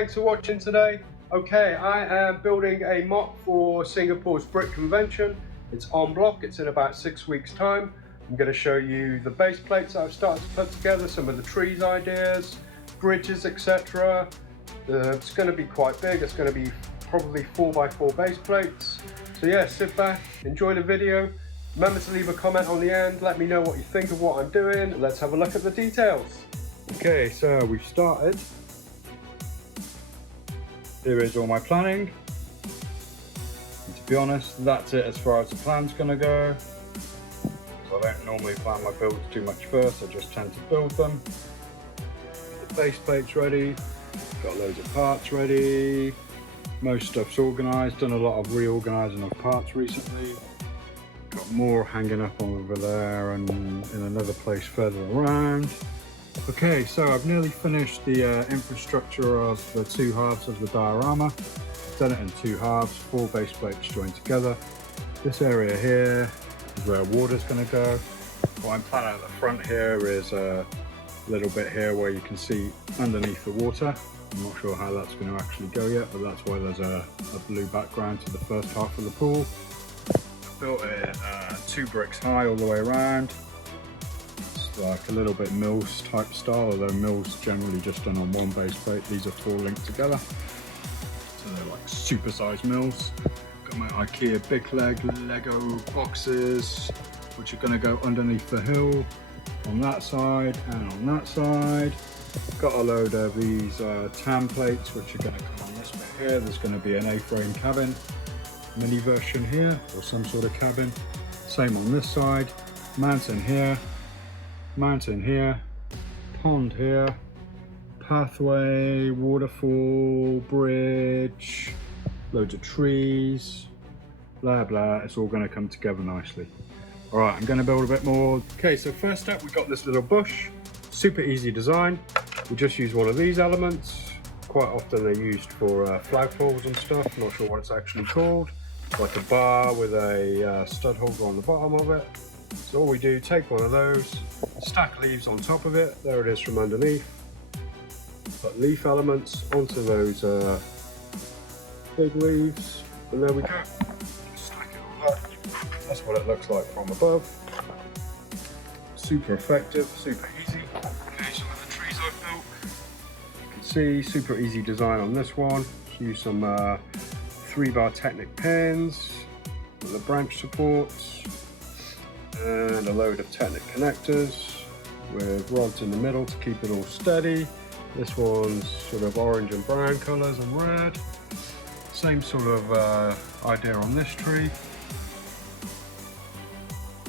thanks for watching today. Okay, I am building a MOC for Singapore's brick convention. It's on block, it's in about 6 weeks time. I'm going to show you the base plates I've started to put together, some of the trees ideas, bridges, etc. It's going to be quite big, it's going to be probably 4x4 base plates. So yeah, sit back, enjoy the video. Remember to leave a comment on the end, let me know what you think of what I'm doing. Let's have a look at the details. Okay, so we've started. Here is all my planning. And to be honest, that's it as far as the plan's going to go. So I don't normally plan my builds too much first, I just tend to build them. The base plate's ready, got loads of parts ready. Most stuff's organised, done a lot of reorganising of parts recently. Got more hanging up over there and in another place further around. Okay, so I've nearly finished the infrastructure of the two halves of the diorama. Done it in two halves, 4 base plates joined together. This area here is where water's going to go. What I'm planning at the front here is a little bit here where you can see underneath the water. I'm not sure how that's going to actually go yet, but that's why there's a blue background to the first half of the pool. Built it 2 bricks high all the way around. It's like a little bit mills type style, although mills generally just done on 1 base plate. These are 4 linked together, so they're like super sized mills. Got my IKEA big leg Lego boxes, which are going to go underneath the hill on that side and on that side. Got a load of these tan plates, which are going to come on this bit here. There's going to be an A-frame cabin mini version here, or some sort of cabin. Same on this side. Mountain here, pond here, pathway, waterfall, bridge, loads of trees, blah blah. It's all going to come together nicely. All right, I'm going to build a bit more. Okay, so first up we got this little bush. Super easy design. We just use one of these elements. Quite often they're used for flagpoles and stuff. Not sure what it's actually called. Like a bar with a stud holder on the bottom of it. So all we do, take one of those, stack leaves on top of it. There it is from underneath. Put leaf elements onto those big leaves, and there we go. Stack it all up. That's what it looks like from above. Super effective, super easy. Okay, some of the trees I've built. You can see, super easy design on this one. Use some 3-bar Technic pins for the branch supports, and a load of Technic connectors with rods in the middle to keep it all steady. This one's sort of orange and brown colours and red. Same sort of idea on this tree.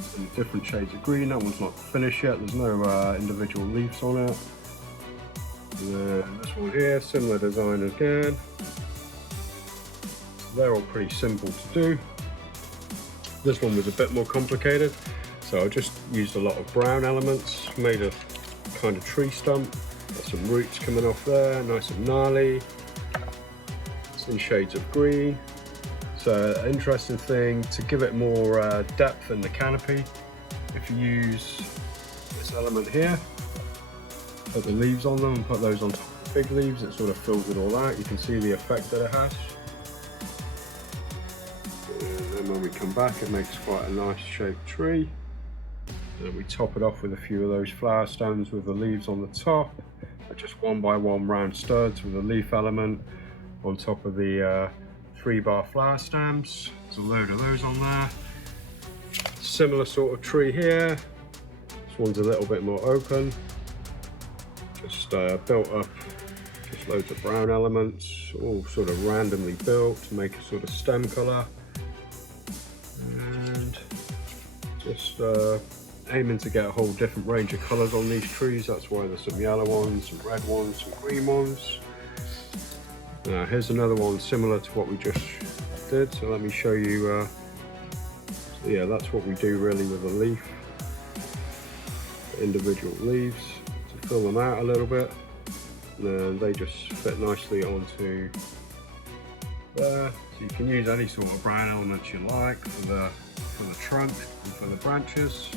Some different shades of green. That one's not finished yet, there's no individual leaves on it. And then this one here, similar design again. They're all pretty simple to do. This one was a bit more complicated, so I just used a lot of brown elements, made a kind of tree stump. Got some roots coming off there, nice and gnarly. Some shades of green. So an interesting thing, to give it more depth in the canopy, if you use this element here, put the leaves on them and put those on top of the big leaves, it sort of fills it all out. You can see the effect that it has. And when we come back, it makes quite a nice shaped tree. And then we top it off with a few of those flower stems with the leaves on the top. They're just 1x1 round studs with a leaf element on top of the 3-bar flower stems. There's a load of those on there. Similar sort of tree here. This one's a little bit more open. Just built up just loads of brown elements, all sort of randomly built to make a sort of stem colour. And just aiming to get a whole different range of colours on these trees. That's why there's some yellow ones, some red ones, some green ones. Now here's another one similar to what we just did, so let me show you. So yeah, that's what we do really with a leaf. Individual leaves to fill them out a little bit, and then they just fit nicely onto there. So you can use any sort of brown elements you like for the trunk and for the branches.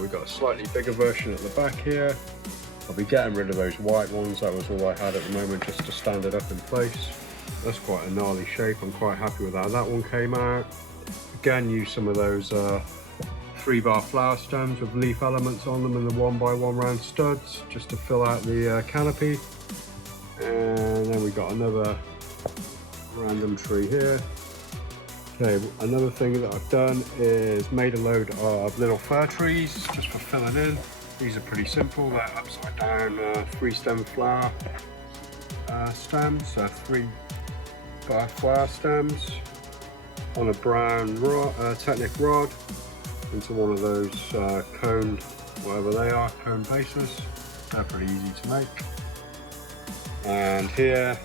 We've got a slightly bigger version at the back here I'll be getting rid of those white ones. That was all I had at the moment, just to stand it up in place. That's quite a gnarly shape. I'm quite happy with how that one came out. Again, use some of those 3-bar flower stems with leaf elements on them and the 1x1 round studs just to fill out the canopy. And then we got another random tree here. Okay, another thing that I've done is made a load of little fir trees just for filling in. These are pretty simple. They're upside down 3-stem flower stems, so 3-bar flower stems on a brown rod, Technic rod, into one of those cone, whatever they are, cone bases. They're pretty easy to make. And here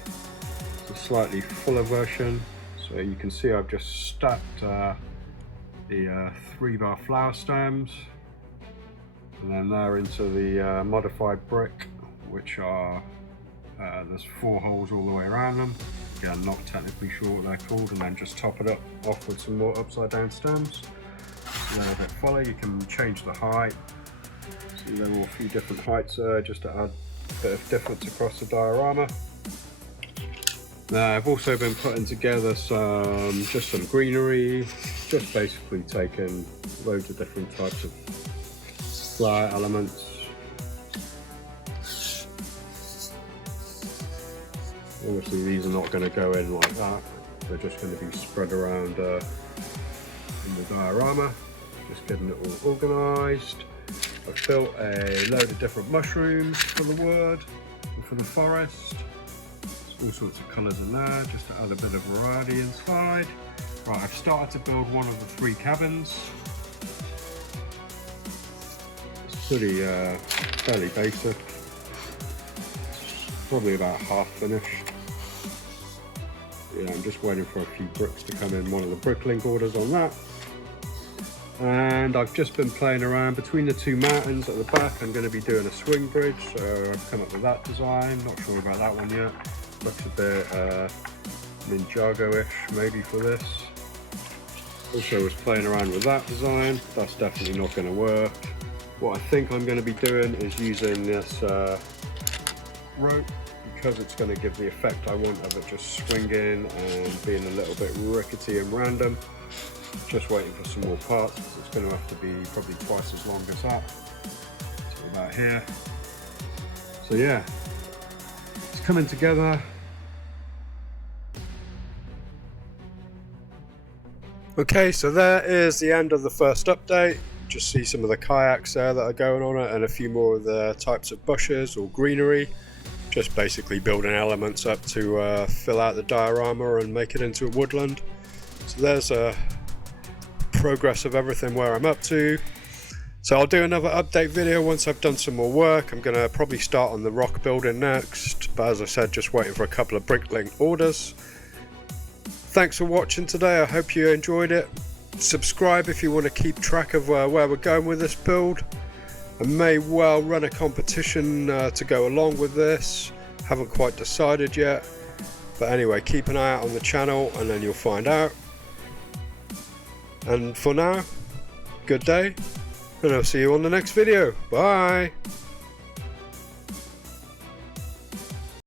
is a slightly fuller version. So you can see I've just stacked the 3-bar flower stems, and then they're into the modified brick, which are there's 4 holes all the way around them. Again, not technically sure what they're called, and then just top it up off with some more upside down stems. So they're a bit fuller. You can change the height. See, there are a few different heights there just to add a bit of difference across the diorama. Now, I've also been putting together some greenery, just basically taking loads of different types of flower elements. Obviously these are not going to go in like that, they're just going to be spread around in the diorama, just getting it all organised. I've built a load of different mushrooms for the wood and for the forest. All sorts of colours in there, just to add a bit of variety inside. Right, I've started to build one of the 3 cabins. It's pretty fairly basic. Probably about half finished. Yeah, I'm just waiting for a few bricks to come in, one of the bricklink orders on that. And I've just been playing around between the 2 mountains at the back. I'm going to be doing a swing bridge, so I've come up with that design. Not sure about that one yet. Looks a bit Ninjago-ish maybe for this. Also was playing around with that design. That's definitely not going to work. What I think I'm going to be doing is using this rope, because it's going to give the effect I want of it just swinging and being a little bit rickety and random. Just waiting for some more parts, because it's going to have to be probably twice as long as that. So about here. So yeah, it's coming together. Okay, so there is the end of the first update. Just see some of the kayaks there that are going on it, and a few more of the types of bushes or greenery. Just basically building elements up to fill out the diorama and make it into a woodland. So there's a progress of everything where I'm up to. So I'll do another update video once I've done some more work. I'm going to probably start on the rock building next, but as I said, just waiting for a couple of bricklink orders. Thanks for watching today. I hope you enjoyed it. Subscribe if you want to keep track of where we're going with this build. I may well run a competition to go along with this. Haven't quite decided yet, but anyway, keep an eye out on the channel and then you'll find out. And for now, good day, and I'll see you on the next video. Bye.